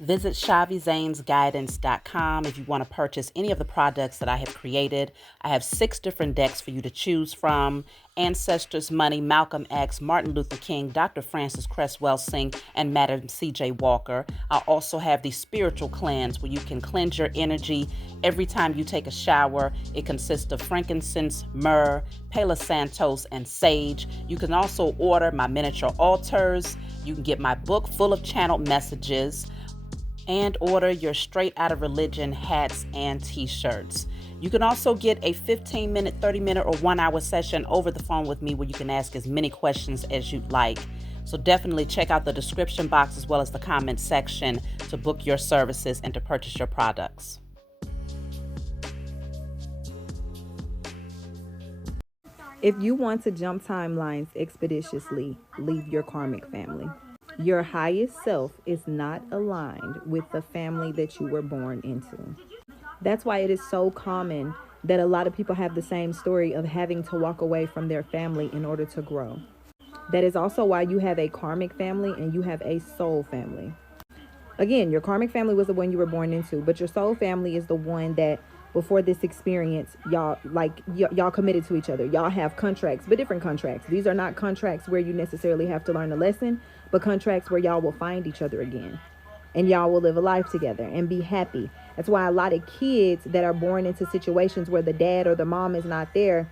Visit ShaviZanesGuidance.com if you want to purchase any of the products that I have created. I have 6 different decks for you to choose from: Ancestors Money, Malcolm X, Martin Luther King, Dr. Francis Cresswell Singh, and Madam C.J. Walker. I also have the Spiritual Cleanse, where you can cleanse your energy every time you take a shower. It consists of frankincense, myrrh, Palo Santos, and sage. You can also order my miniature altars. You can get my book full of channeled messages, and order your Straight Out of Religion hats and t-shirts. You can also get a 15-minute, 30-minute, or 1-hour session over the phone with me where you can ask as many questions as you'd like. So definitely check out the description box as well as the comment section to book your services and to purchase your products. If you want to jump timelines expeditiously, leave your karmic family. Your highest self is not aligned with the family that you were born into. That's why it is so common that a lot of people have the same story of having to walk away from their family in order to grow. That is also why you have a karmic family and you have a soul family. Again, your karmic family was the one you were born into, but your soul family is the one that before this experience, y'all committed to each other. Y'all have contracts, but different contracts. These are not contracts where you necessarily have to learn a lesson, but contracts where y'all will find each other again. And y'all will live a life together and be happy. That's why a lot of kids that are born into situations where the dad or the mom is not there,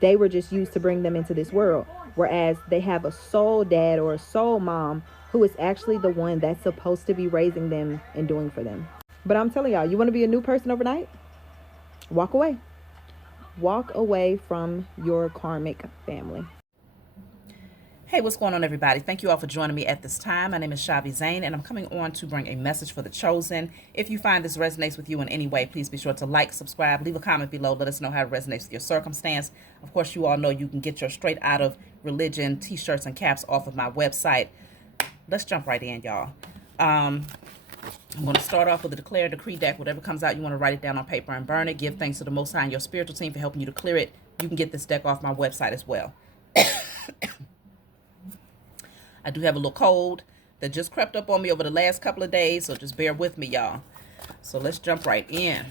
they were just used to bring them into this world. Whereas they have a soul dad or a soul mom who is actually the one that's supposed to be raising them and doing for them. But I'm telling y'all, you want to be a new person overnight? Walk away. Walk away from your karmic family. Hey, what's going on, everybody? Thank you all for joining me at this time. My name is Shavi Zane, and I'm coming on to bring a message for the chosen. If you find this resonates with you in any way, please be sure to like, subscribe, leave a comment below. Let us know how it resonates with your circumstance. Of course, you all know you can get your Straight Out of Religion t-shirts and caps off of my website. Let's jump right in, y'all. I'm going to start off with a declare decree deck. Whatever comes out, you want to write it down on paper and burn it. Give thanks to the Most High and your spiritual team for helping you to clear it. You can get this deck off my website as well. I do have a little cold that just crept up on me over the last couple of days, so just bear with me, y'all. So let's jump right in.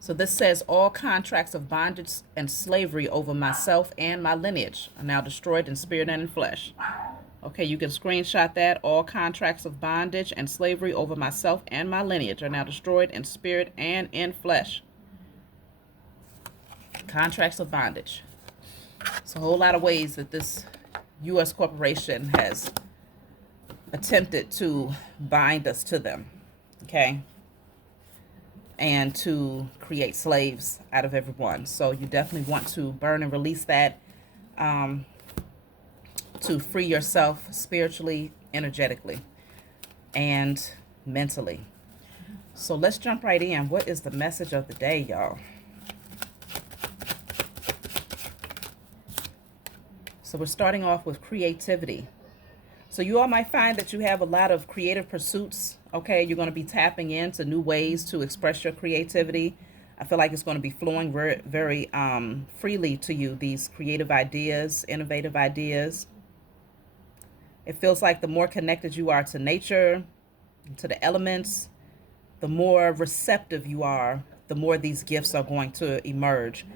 So this says, all contracts of bondage and slavery over myself and my lineage are now destroyed in spirit and in flesh. Okay, you can screenshot that. All contracts of bondage and slavery over myself and my lineage are now destroyed in spirit and in flesh. Contracts of bondage. It's a whole lot of ways that this U.S. corporation has attempted to bind us to them, okay, and to create slaves out of everyone. So you definitely want to burn and release that to free yourself spiritually, energetically, and mentally. So let's jump right in. What is the message of the day, y'all? So we're starting off with creativity. So you all might find that you have a lot of creative pursuits, okay? You're going to be tapping into new ways to express your creativity. I feel like it's going to be flowing very, very freely to you, these creative ideas, innovative ideas. It feels like the more connected you are to nature, to the elements, the more receptive you are, the more these gifts are going to emerge.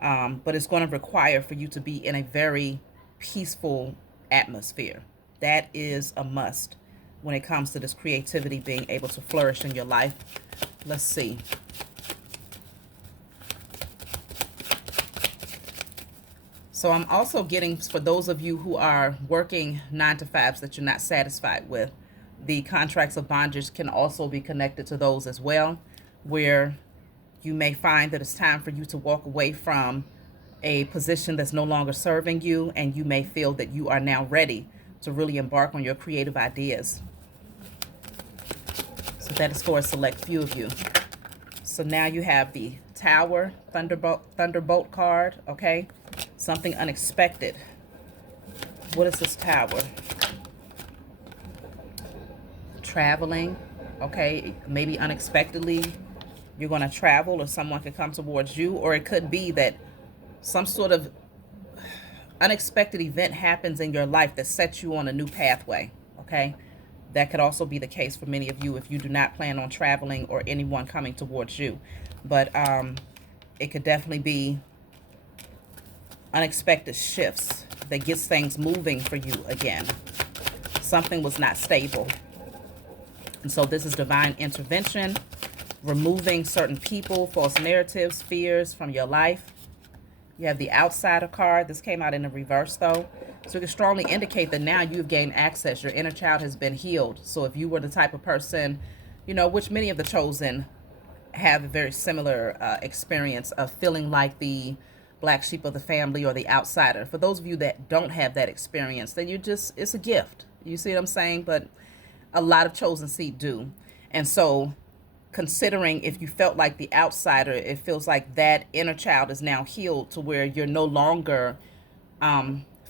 But it's going to require for you to be in a very peaceful atmosphere. That is a must when it comes to this creativity being able to flourish in your life. Let's see. So I'm also getting, for those of you who are working 9-to-5s that you're not satisfied with, the contracts of bondage can also be connected to those as well, where you may find that it's time for you to walk away from a position that's no longer serving you, and you may feel that you are now ready to really embark on your creative ideas. So that is for a select few of you. So now you have the Tower, Thunderbolt card, okay? Something unexpected. What is this Tower? Traveling, okay? Maybe unexpectedly you're going to travel, or someone could come towards you, or it could be that some sort of unexpected event happens in your life that sets you on a new pathway, okay? That could also be the case for many of you if you do not plan on traveling or anyone coming towards you. But it could definitely be unexpected shifts that gets things moving for you again. Something was not stable. And so this is divine intervention, removing certain people, false narratives, fears from your life. You have the outsider card. This came out in the reverse, though. So it can strongly indicate that now you've gained access. Your inner child has been healed. So if you were the type of person, you know, which many of the chosen have a very similar experience of feeling like the black sheep of the family or the outsider. For those of you that don't have that experience, then it's a gift. You see what I'm saying? But a lot of chosen seed do. And so considering if you felt like the outsider, it feels like that inner child is now healed to where you're no longer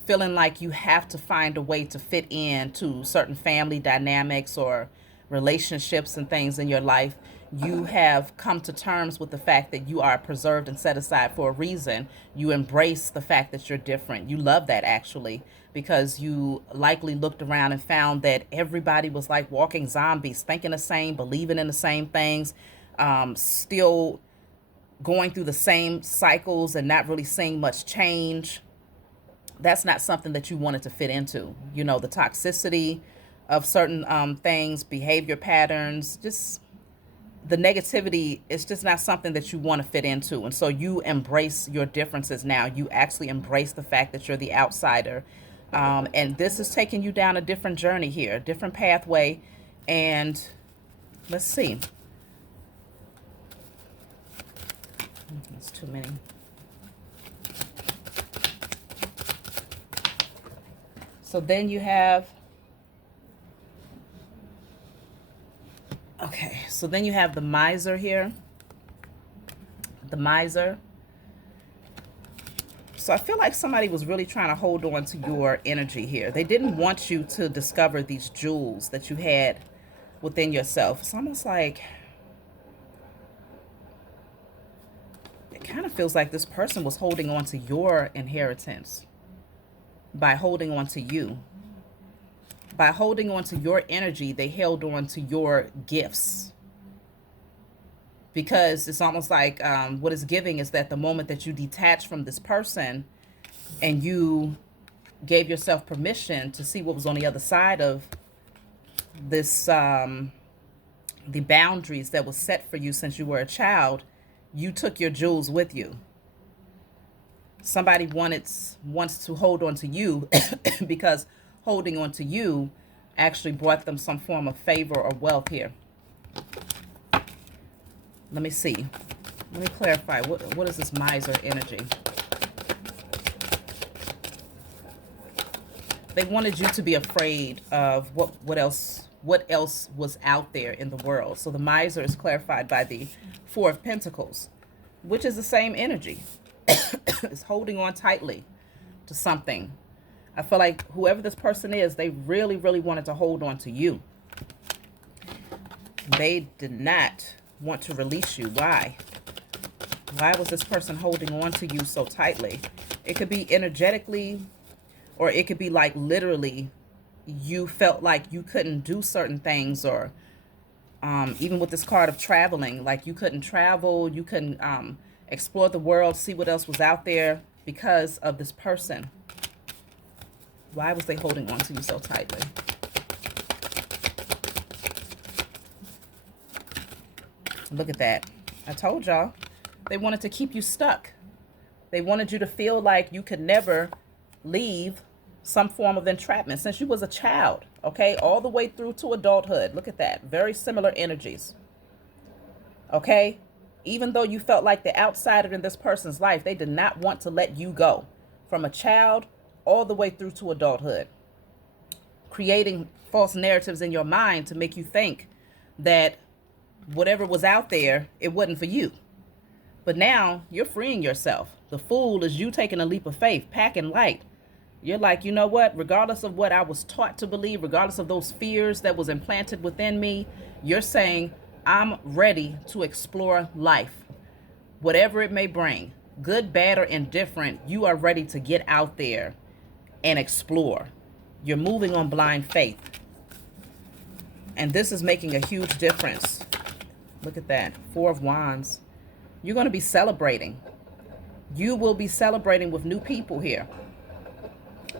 feeling like you have to find a way to fit in to certain family dynamics or relationships and things in your life. You have come to terms with the fact that you are preserved and set aside for a reason. You embrace the fact that you're different. You love that, actually, because you likely looked around and found that everybody was like walking zombies, thinking the same, believing in the same things, still going through the same cycles and not really seeing much change. That's not something that you wanted to fit into. You know, the toxicity of certain things, behavior patterns, just the negativity is just not something that you want to fit into. And so you embrace your differences now. You actually embrace the fact that you're the outsider. And this is taking you down a different journey here, a different pathway. And let's see. That's too many. So then you have, okay, so then you have the miser here. The miser. So I feel like somebody was really trying to hold on to your energy here. They didn't want you to discover these jewels that you had within yourself. It's almost like, it kind of feels like this person was holding on to your inheritance by holding on to you. By holding on to your energy, they held on to your gifts. Because it's almost like what it's giving is that the moment that you detach from this person and you gave yourself permission to see what was on the other side of this, the boundaries that was set for you since you were a child, you took your jewels with you. Somebody wants to hold on to you because holding on to you actually brought them some form of favor or wealth here. Let me see. Let me clarify. What is this miser energy? They wanted you to be afraid of what else was out there in the world. So the miser is clarified by the Four of Pentacles, which is the same energy. It's holding on tightly to something. I feel like whoever this person is, they really, really wanted to hold on to you. They did not want to release you. Why? Why was this person holding on to you so tightly? It could be energetically, or it could be like literally you felt like you couldn't do certain things, or even with this card of traveling, like you couldn't travel, you couldn't explore the world, see what else was out there because of this person. Why was they holding on to you so tightly? Look at that. I told y'all. They wanted to keep you stuck. They wanted you to feel like you could never leave some form of entrapment since you was a child, okay? All the way through to adulthood. Look at that. Very similar energies, okay? Even though you felt like the outsider in this person's life, they did not want to let you go from a child all the way through to adulthood, creating false narratives in your mind to make you think that whatever was out there, it wasn't for you. But now you're freeing yourself. The fool is you taking a leap of faith, packing light. You're like, you know what? Regardless of what I was taught to believe, regardless of those fears that was implanted within me, you're saying, I'm ready to explore life. Whatever it may bring, good, bad, or indifferent, you are ready to get out there and explore. You're moving on blind faith. And this is making a huge difference. Look at that. 4 of Wands. You're going to be celebrating. You will be celebrating with new people here.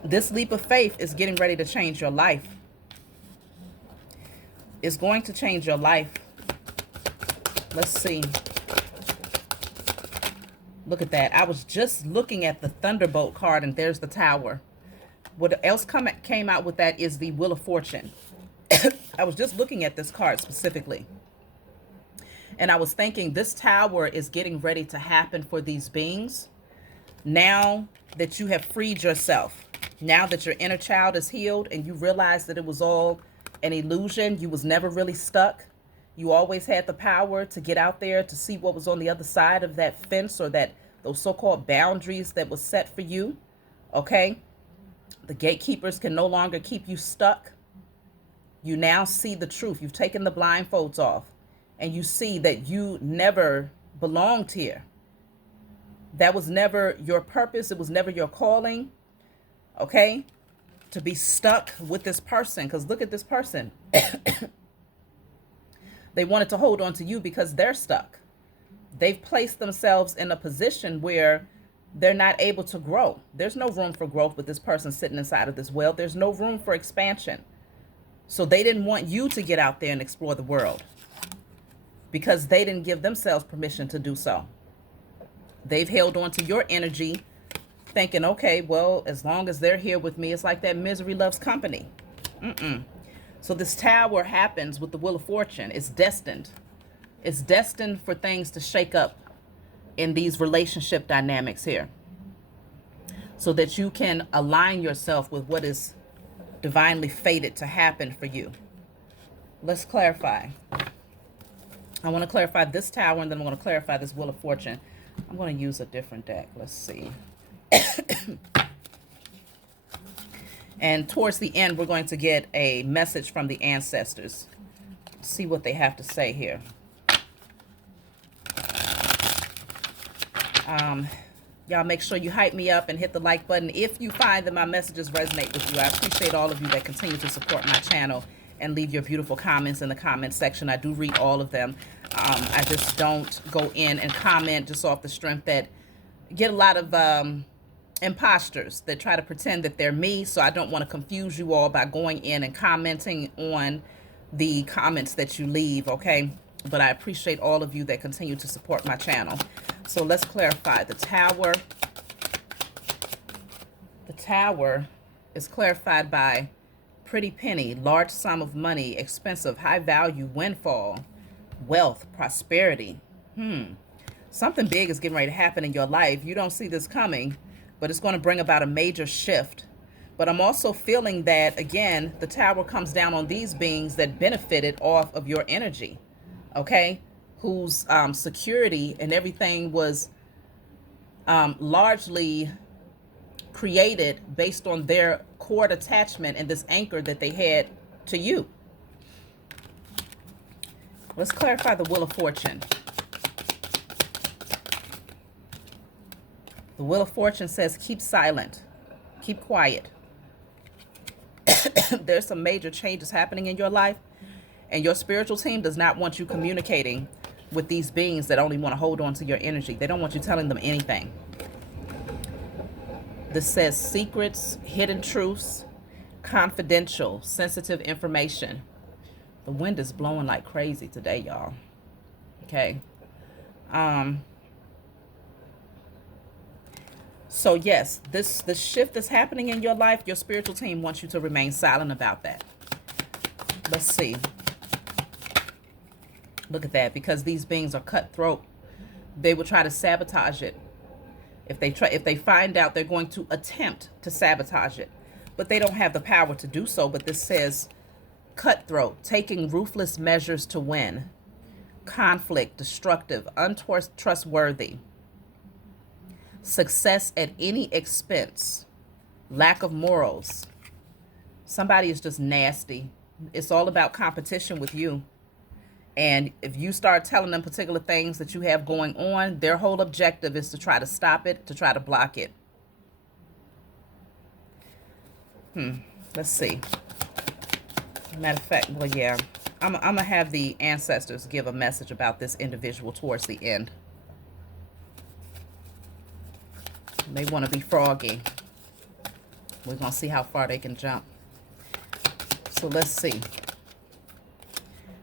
This leap of faith is getting ready to change your life. It's going to change your life. Let's see. Look at that. I was just looking at the Thunderbolt card, and there's the Tower. What else came out with that is the Wheel of Fortune. I was just looking at this card specifically. And I was thinking this Tower is getting ready to happen for these beings. Now that you have freed yourself, now that your inner child is healed and you realize that it was all an illusion, you was never really stuck. You always had the power to get out there to see what was on the other side of that fence or those so-called boundaries that was set for you. Okay? The gatekeepers can no longer keep you stuck. You now see the truth. You've taken the blindfolds off and you see that you never belonged here. That was never your purpose. It was never your calling. Okay? To be stuck with this person. Because look at this person. They wanted to hold on to you because they're stuck. They've placed themselves in a position where they're not able to grow. There's no room for growth with this person sitting inside of this well. There's no room for expansion. So they didn't want you to get out there and explore the world because they didn't give themselves permission to do so. They've held on to your energy thinking, okay, well, as long as they're here with me, it's like that misery loves company. So this Tower happens with the Wheel of Fortune. It's destined. It's destined for things to shake up in these relationship dynamics here so that you can align yourself with what is divinely fated to happen for you. Let's clarify. I want to clarify this Tower, and then I'm going to clarify this Wheel of Fortune. I'm going to use a different deck. Let's see. And towards the end, we're going to get a message from the ancestors. See what they have to say here. Y'all make sure you hype me up and hit the like button if you find that my messages resonate with you. I appreciate all of you that continue to support my channel and leave your beautiful comments in the comment section. I do read all of them. I just don't go in and comment just off the strength that get a lot of imposters that try to pretend that they're me. So I don't want to confuse you all by going in and commenting on the comments that you leave, okay? But I appreciate all of you that continue to support my channel. So let's clarify. The Tower. The Tower is clarified by pretty penny, large sum of money, expensive, high value, windfall, wealth, prosperity. Something big is getting ready to happen in your life. You don't see this coming, but it's going to bring about a major shift. But I'm also feeling that, again, the Tower comes down on these beings that benefited off of your energy, okay? Whose security and everything was largely created based on their cord attachment and this anchor that they had to you. Let's clarify the Wheel of Fortune. The Wheel of Fortune says, keep silent, keep quiet. There's some major changes happening in your life, and your spiritual team does not want you communicating with these beings that only want to hold on to your energy. They don't want you telling them anything. This says secrets, hidden truths, confidential, sensitive information. The wind is blowing like crazy today, y'all. Okay. So yes, this shift that's happening in your life, your spiritual team wants you to remain silent about that. Let's see. Look at that, because these beings are cutthroat. They will try to sabotage it. If they find out, they're going to attempt to sabotage it, but they don't have the power to do so. But this says cutthroat, taking ruthless measures to win, conflict, destructive, untrustworthy, success at any expense, lack of morals. Somebody is just nasty. It's all about competition with you. And if you start telling them particular things that you have going on, their whole objective is to try to stop it, to try to block it. Let's see. Matter of fact, well, yeah. I'm going to have the ancestors give a message about this individual towards the end. They want to be froggy. We're going to see how far they can jump. So let's see.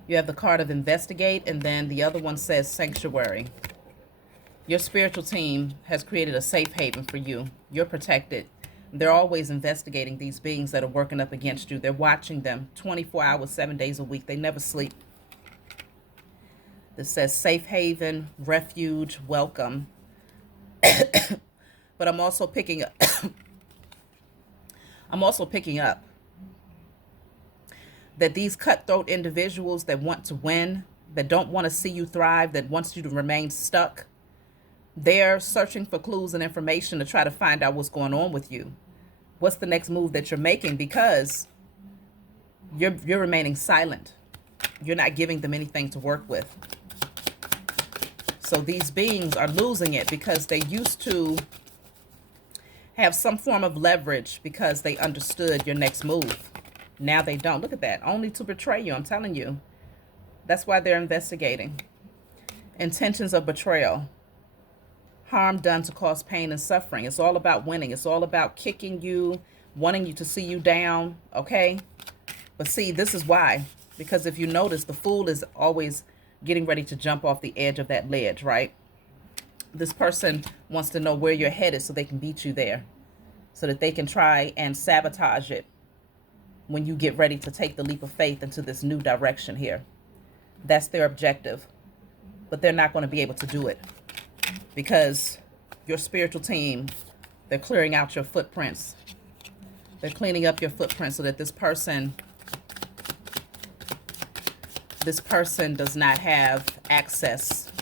You have the card of investigate, and then the other one says sanctuary. Your spiritual team has created a safe haven for you. You're protected. They're always investigating these beings that are working up against you. They're watching them 24 hours, 7 days a week. They never sleep. This says safe haven, refuge, welcome. But I'm also picking up that these cutthroat individuals that want to win, that don't want to see you thrive, that wants you to remain stuck, they're searching for clues and information to try to find out what's going on with you. What's the next move that you're making? Because you're remaining silent. You're not giving them anything to work with. So these beings are losing it because they used to have some form of leverage because they understood your next move. Now they don't. Look at that. Only to betray you. I'm telling you. That's why they're investigating. Intentions of betrayal. Harm done to cause pain and suffering. It's all about winning. It's all about kicking you, wanting you to see you down. Okay? But see, this is why. Because if you notice, the fool is always getting ready to jump off the edge of that ledge, right? This person wants to know where you're headed so they can beat you there. So that they can try and sabotage it when you get ready to take the leap of faith into this new direction here. That's their objective. But they're not going to be able to do it. Because your spiritual team, they're clearing out your footprints. They're cleaning up your footprints so that this person does not have access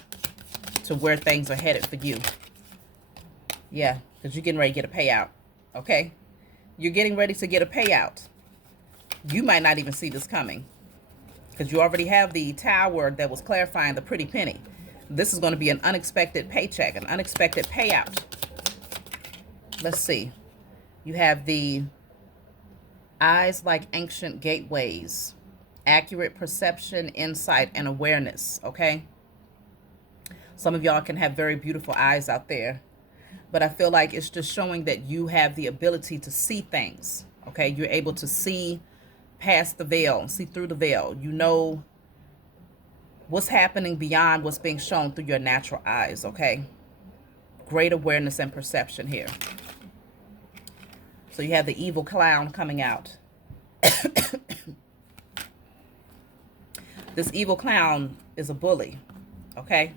to where things are headed for you. Yeah, because you're getting ready to get a payout. Okay? You're getting ready to get a payout. You might not even see this coming. Because you already have the tower that was clarifying the pretty penny. This is going to be an unexpected paycheck, an unexpected payout. Let's see. You have the eyes like ancient gateways. Accurate perception, insight, and awareness. Okay? Some of y'all can have very beautiful eyes out there. But I feel like it's just showing that you have the ability to see things. Okay? You're able to see past the veil, see through the veil. You know what's happening beyond what's being shown through your natural eyes, okay? Great awareness and perception here. So you have the evil clown coming out. This evil clown is a bully, okay?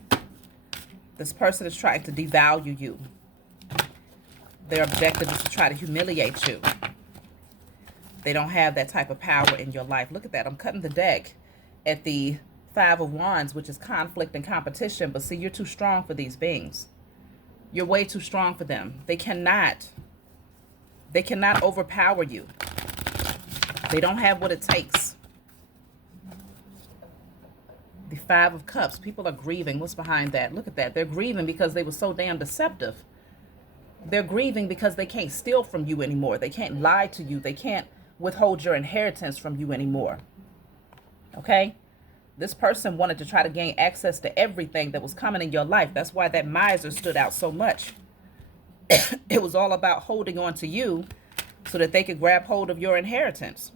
This person is trying to devalue you. Their objective is to try to humiliate you. They don't have that type of power in your life. Look at that. I'm cutting the deck at the Five of Wands, which is conflict and competition. But see, you're too strong for these beings. You're way too strong for them. They cannot overpower you. They don't have what it takes. The Five of Cups. People are grieving. What's behind that? Look at that. They're grieving because they were so damn deceptive. They're grieving because they can't steal from you anymore. They can't lie to you. They can't withhold your inheritance from you anymore. Okay? This person wanted to try to gain access to everything that was coming in your life. That's why that miser stood out so much. It was all about holding on to you so that they could grab hold of your inheritance.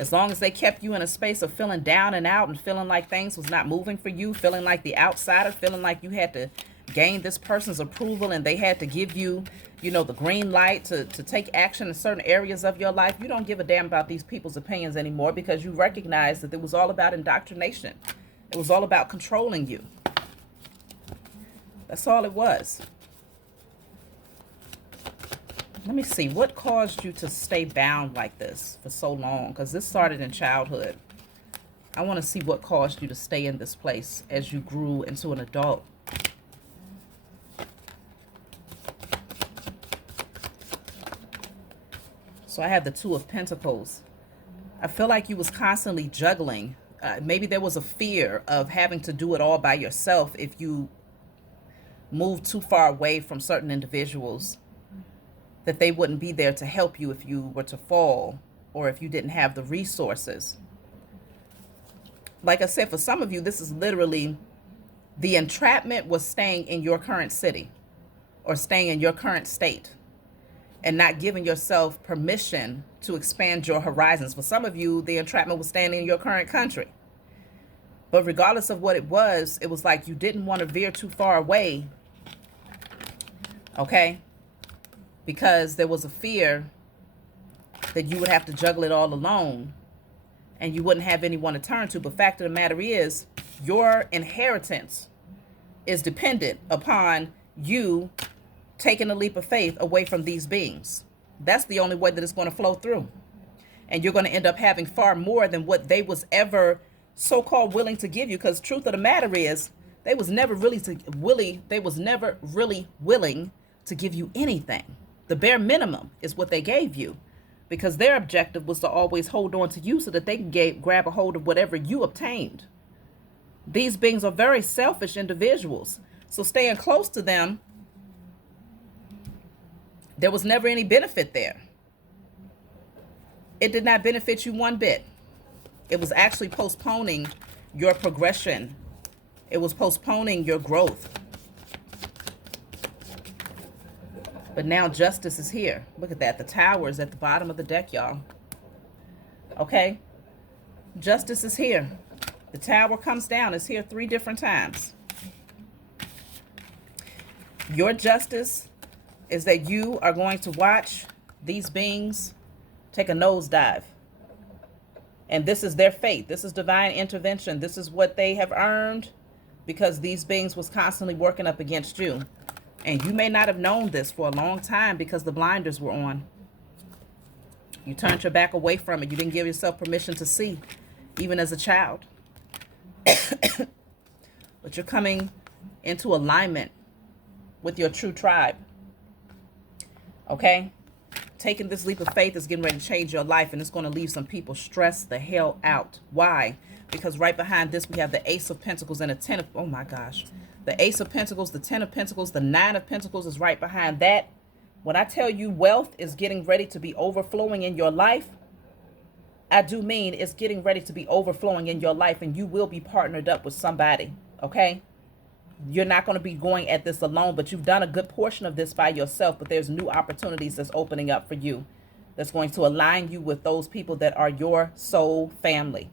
As long as they kept you in a space of feeling down and out and feeling like things was not moving for you, feeling like the outsider, feeling like you had to gain this person's approval and they had to give you, the green light to take action in certain areas of your life, you don't give a damn about these people's opinions anymore because you recognize that it was all about indoctrination. It was all about controlling you. That's all it was. Let me see. What caused you to stay bound like this for so long? Because this started in childhood. I want to see what caused you to stay in this place as you grew into an adult. So I have the Two of Pentacles. I feel like you was constantly juggling. Maybe there was a fear of having to do it all by yourself if you moved too far away from certain individuals. that they wouldn't be there to help you if you were to fall or if you didn't have the resources. Like I said, for some of you, this is literally the entrapment was staying in your current city or staying in your current state and not giving yourself permission to expand your horizons. For some of you, the entrapment was staying in your current country. But regardless of what it was like you didn't want to veer too far away, okay? Because there was a fear that you would have to juggle it all alone and you wouldn't have anyone to turn to. But fact of the matter is, your inheritance is dependent upon you taking a leap of faith away from these beings. That's the only way that it's going to flow through. And you're going to end up having far more than what they was ever so-called willing to give you. Because truth of the matter is, they was never really willing to give you anything. The bare minimum is what they gave you, because their objective was to always hold on to you so that they can grab a hold of whatever you obtained. These beings are very selfish individuals. So staying close to them, there was never any benefit there. It did not benefit you one bit. It was actually postponing your progression. It was postponing your growth. But now justice is here. Look at that. The tower is at the bottom of the deck, y'all. Okay? Justice is here. The tower comes down. It's here 3 different times. Your justice is that you are going to watch these beings take a nosedive. And this is their fate. This is divine intervention. This is what they have earned because these beings was constantly working up against you. And you may not have known this for a long time because the blinders were on. You turned your back away from it. You didn't give yourself permission to see, even as a child. But you're coming into alignment with your true tribe. Okay? Taking this leap of faith is getting ready to change your life, and it's going to leave some people stressed the hell out. Why? Because right behind this, we have the Ace of Pentacles and a 10 of... Oh, my gosh. The Ace of Pentacles, the 10 of Pentacles, the 9 of Pentacles is right behind that. When I tell you wealth is getting ready to be overflowing in your life, I do mean it's getting ready to be overflowing in your life, and you will be partnered up with somebody, okay? You're not going to be going at this alone, but you've done a good portion of this by yourself, but there's new opportunities that's opening up for you that's going to align you with those people that are your soul family.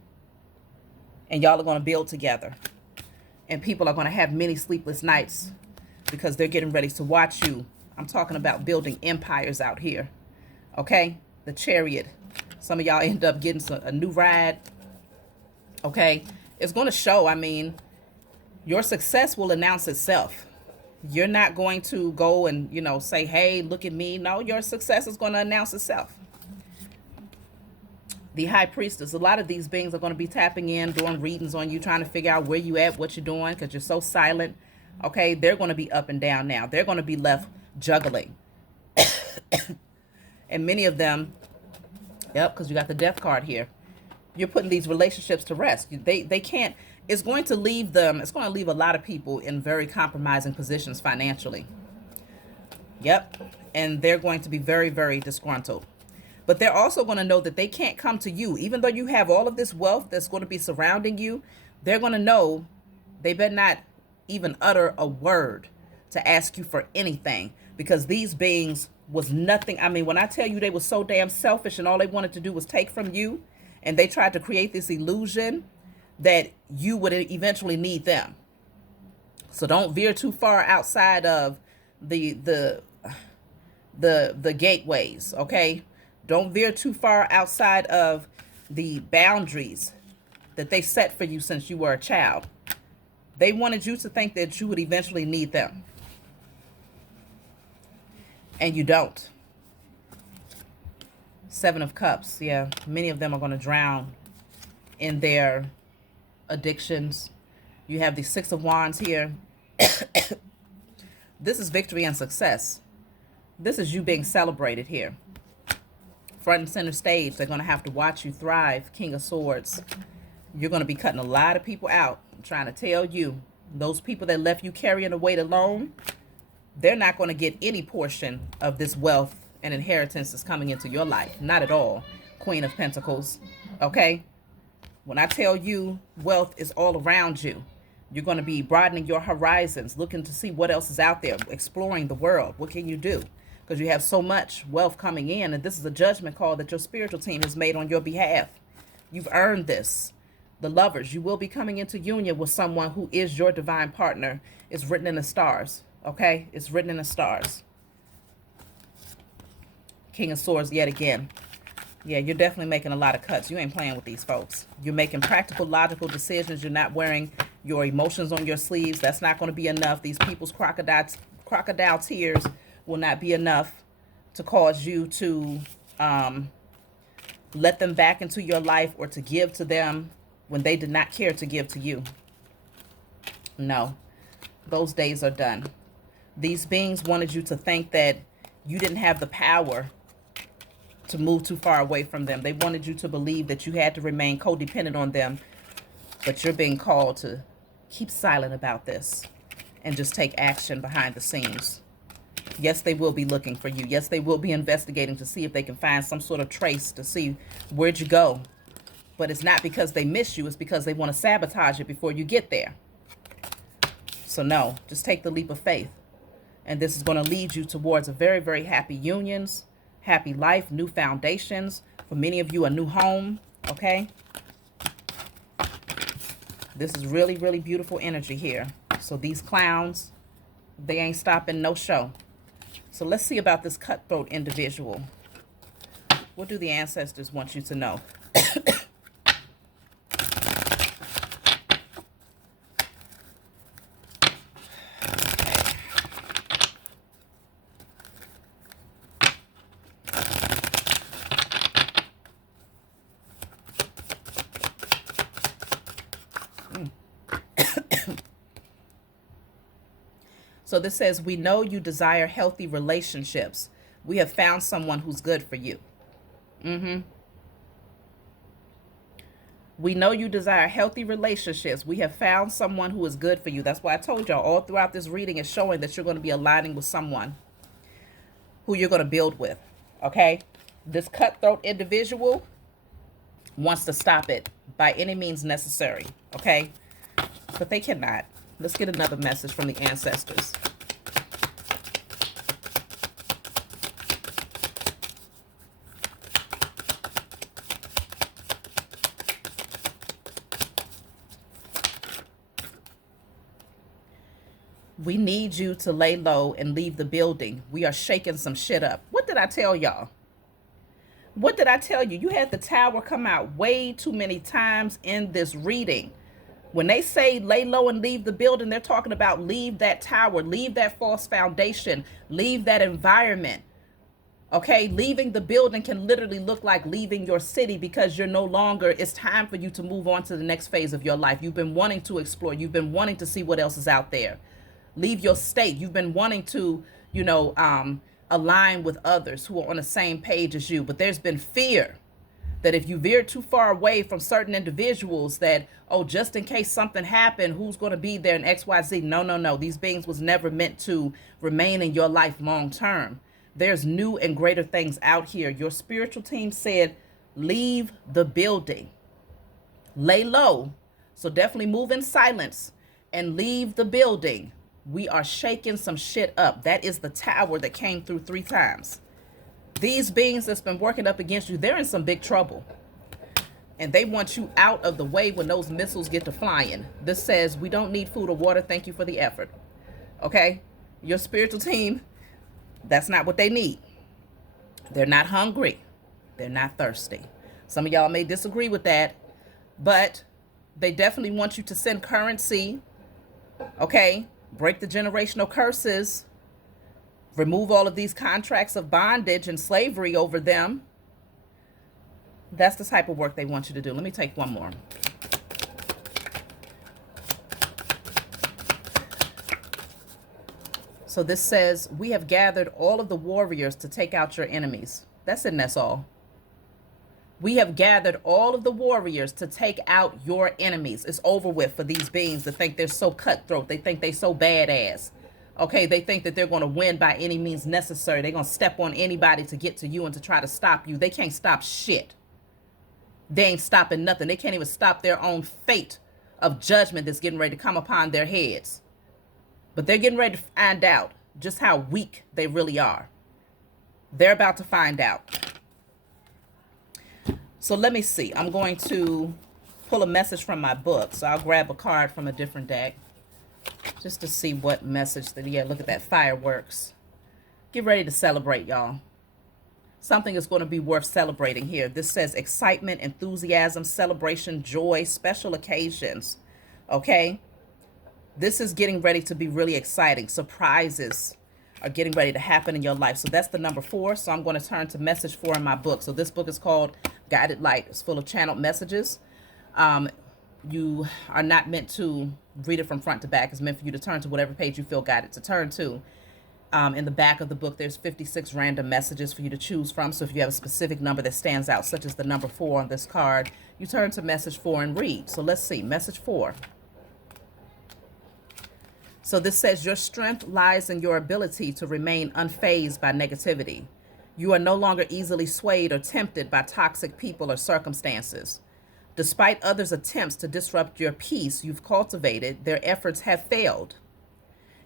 And y'all are going to build together. And people are going to have many sleepless nights because they're getting ready to watch you. I'm talking about building empires out here. Okay? The Chariot. Some of y'all end up getting a new ride. Okay? It's going to show. I mean, your success will announce itself. You're not going to go and, say, hey, look at me. No, your success is going to announce itself. The High Priestess. A lot of these beings are going to be tapping in, doing readings on you, trying to figure out where you at, what you're doing, because you're so silent. Okay, they're going to be up and down now. They're going to be left juggling. And many of them, yep, because you got the Death card here. You're putting these relationships to rest. They can't. It's going to leave a lot of people in very compromising positions financially. Yep. And they're going to be very, very disgruntled. But they're also going to know that they can't come to you. Even though you have all of this wealth that's going to be surrounding you, they're going to know they better not even utter a word to ask you for anything. Because these beings was nothing. I mean, when I tell you they were so damn selfish and all they wanted to do was take from you, and they tried to create this illusion that you would eventually need them. So don't veer too far outside of the gateways, okay? Don't veer too far outside of the boundaries that they set for you since you were a child. They wanted you to think that you would eventually need them. And you don't. 7 of Cups. Yeah, many of them are going to drown in their addictions. You have the 6 of Wands here. This is victory and success. This is you being celebrated here. Front and center stage. They're going to have to watch you thrive. King of Swords. You're going to be cutting a lot of people out. I'm trying to tell you, those people that left you carrying the weight alone, they're not going to get any portion of this wealth an inheritance is coming into your life. Not at all, Queen of Pentacles. Okay? When I tell you wealth is all around you, you're going to be broadening your horizons, looking to see what else is out there, exploring the world. What can you do? Because you have so much wealth coming in, and this is a judgment call that your spiritual team has made on your behalf. You've earned this. The lovers, you will be coming into union with someone who is your divine partner. It's written in the stars, okay? It's written in the stars. King of Swords yet again. Yeah, you're definitely making a lot of cuts. You ain't playing with these folks. You're making practical, logical decisions. You're not wearing your emotions on your sleeves. That's not going to be enough. These people's crocodile tears will not be enough to cause you to let them back into your life or to give to them when they did not care to give to you. No, those days are done. These beings wanted you to think that you didn't have the power to move too far away from them. They wanted you to believe that you had to remain codependent on them, but you're being called to keep silent about this and just take action behind the scenes. Yes, they will be looking for you. Yes, they will be investigating to see if they can find some sort of trace to see where'd you go. But it's not because they miss you. It's because they want to sabotage it before you get there. So no, just take the leap of faith. And this is going to lead you towards a very, very happy unions, happy life, new foundations. For many of you, a new home, okay? This is really, really beautiful energy here. So these clowns, they ain't stopping no show. So let's see about this cutthroat individual. What do the ancestors want you to know? So this says, we know you desire healthy relationships. We have found someone who's good for you. We know you desire healthy relationships. We have found someone who is good for you. That's why I told y'all all throughout this reading is showing that you're going to be aligning with someone who you're going to build with. Okay? This cutthroat individual wants to stop it by any means necessary. Okay? But they cannot. Let's get another message from the ancestors. We need you to lay low and leave the building. We are shaking some shit up. What did I tell y'all? What did I tell you? You had the tower come out way too many times in this reading. When they say lay low and leave the building, they're talking about leave that tower, leave that false foundation, leave that environment. Okay, leaving the building can literally look like leaving your city because you're no longer, it's time for you to move on to the next phase of your life. You've been wanting to explore. You've been wanting to see what else is out there. Leave your state. You've been wanting to, align with others who are on the same page as you. But there's been fear that if you veer too far away from certain individuals that, oh, just in case something happened, who's going to be there in XYZ? No, no, no. These beings was never meant to remain in your life long term. There's new and greater things out here. Your spiritual team said, leave the building. Lay low. So definitely move in silence and leave the building. We are shaking some shit up. That is the tower that came through 3 times. These beings that's been working up against you, they're in some big trouble. And they want you out of the way when those missiles get to flying. This says, we don't need food or water. Thank you for the effort. Okay? Your spiritual team, that's not what they need. They're not hungry. They're not thirsty. Some of y'all may disagree with that, but they definitely want you to send currency. Okay? Break the generational curses. Remove all of these contracts of bondage and slavery over them. That's the type of work they want you to do. Let me take one more. So this says, we have gathered all of the warriors to take out your enemies. That's it, and that's all. We have gathered all of the warriors to take out your enemies. It's over with for these beings that think they're so cutthroat. They think they're so badass. Okay, they think that they're going to win by any means necessary. They're going to step on anybody to get to you and to try to stop you. They can't stop shit. They ain't stopping nothing. They can't even stop their own fate of judgment that's getting ready to come upon their heads. But they're getting ready to find out just how weak they really are. They're about to find out. So let me see. I'm going to pull a message from my book. So I'll grab a card from a different deck just to see what message that, yeah, look at that, fireworks. Get ready to celebrate, y'all. Something is going to be worth celebrating here. This says excitement, enthusiasm, celebration, joy, special occasions. Okay? This is getting ready to be really exciting. Surprises are getting ready to happen in your life. So that's the number 4. So I'm going to turn to message 4 in my book. So this book is called Guided Light. It's full of channeled messages. You are not meant to read it from front to back. It's meant for you to turn to whatever page you feel guided to turn to. In the back of the book, there's 56 random messages for you to choose from. So if you have a specific number that stands out, such as the number 4 on this card, you turn to message 4 and read. So let's see, message 4. So this says your strength lies in your ability to remain unfazed by negativity. You are no longer easily swayed or tempted by toxic people or circumstances. Despite others' attempts to disrupt your peace you've cultivated, their efforts have failed.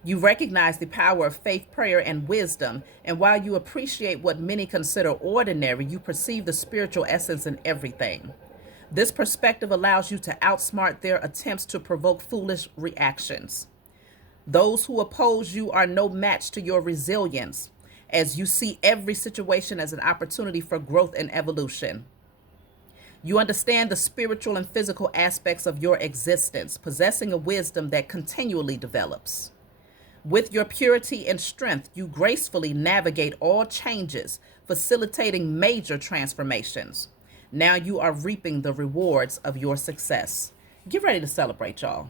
You recognize the power of faith, prayer, and wisdom, and while you appreciate what many consider ordinary, you perceive the spiritual essence in everything. This perspective allows you to outsmart their attempts to provoke foolish reactions. Those who oppose you are no match to your resilience, as you see every situation as an opportunity for growth and evolution. You understand the spiritual and physical aspects of your existence, possessing a wisdom that continually develops. With your purity and strength, you gracefully navigate all changes, facilitating major transformations. Now you are reaping the rewards of your success. Get ready to celebrate, y'all.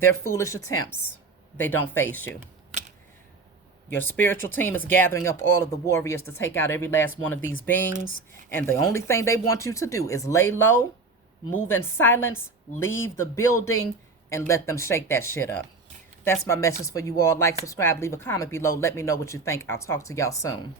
Their foolish attempts, they don't faze you. Your spiritual team is gathering up all of the warriors to take out every last one of these beings. And the only thing they want you to do is lay low, move in silence, leave the building, and let them shake that shit up. That's my message for you all. Like, subscribe, leave a comment below. Let me know what you think. I'll talk to y'all soon.